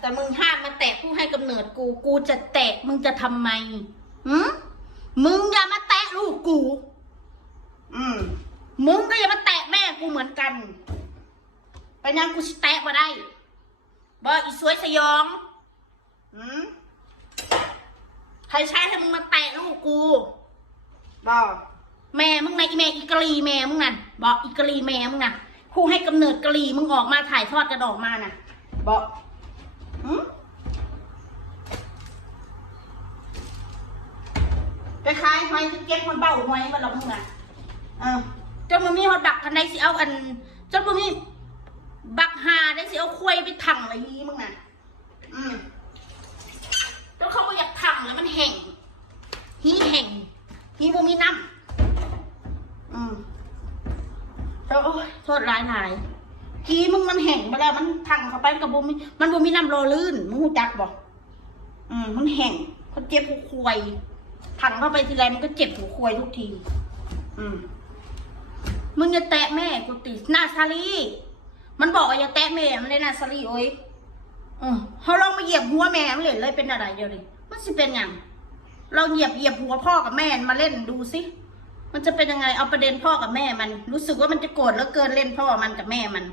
แต่มึงห้ามมาแตะผู้ให้กำเนิดกูจะแตะมึงจะทำไมมึงอย่ามาแตะลูกกูมึงก็อย่ามาแตะแม่กูเหมือนกันไปนั่งกูแตะมาได้บ่อีสวยสยองใครใช้ให้มึงมาแตะลูกกูบ่แม่มึงไงอีแม่อีกะลีแม่มึงนั่นบอกอีกะลีแม่มึงน่ะผู้ให้กำเนิดกะลีมึงออกมาถ่ายทอดกันออกมาน่ะบอกไปขายหอยจะเก็บคนเบ้าหอยมาแล้วมึงน่ะจนมึงมีฮอดบักทันใดสิเอาอันจนมึงมีบักหาได้สิเอาควายไปถังอะไรนี้มึงน่ะแล้วเขาก็อยากถังแล้วมันแห้งหีหีบ่มีน้ำโทษหลายกี้มึงมันแห้งไปแล้วมันถังเข้าไปกับบ่มีมันบ่มีน้ำรอลื่นมึงรู้จักบ่มันแห้งเขาเจ็บหัวควายถังเข้าไปทีไรมันก็เจ็บหัวควายทุกทีมึงอย่าแตะแม่กูตินาซาลีมันบอกว่าอย่าแตะแม่มันเลยนาซาลีโอ้ยเขาลองมาเหยียบหัวแม่มันเลยเป็นอะไรเดี๋ยวนี้มันสิเป็นอย่างเราเหยียบหัวพ่อกับแม่มาเล่นดูสิมันจะเป็นยังไงเอาประเด็นพ่อกับแม่มันรู้สึกว่ามันจะโกรธแล้วเกินเล่นพ่อมันกับแม่มัน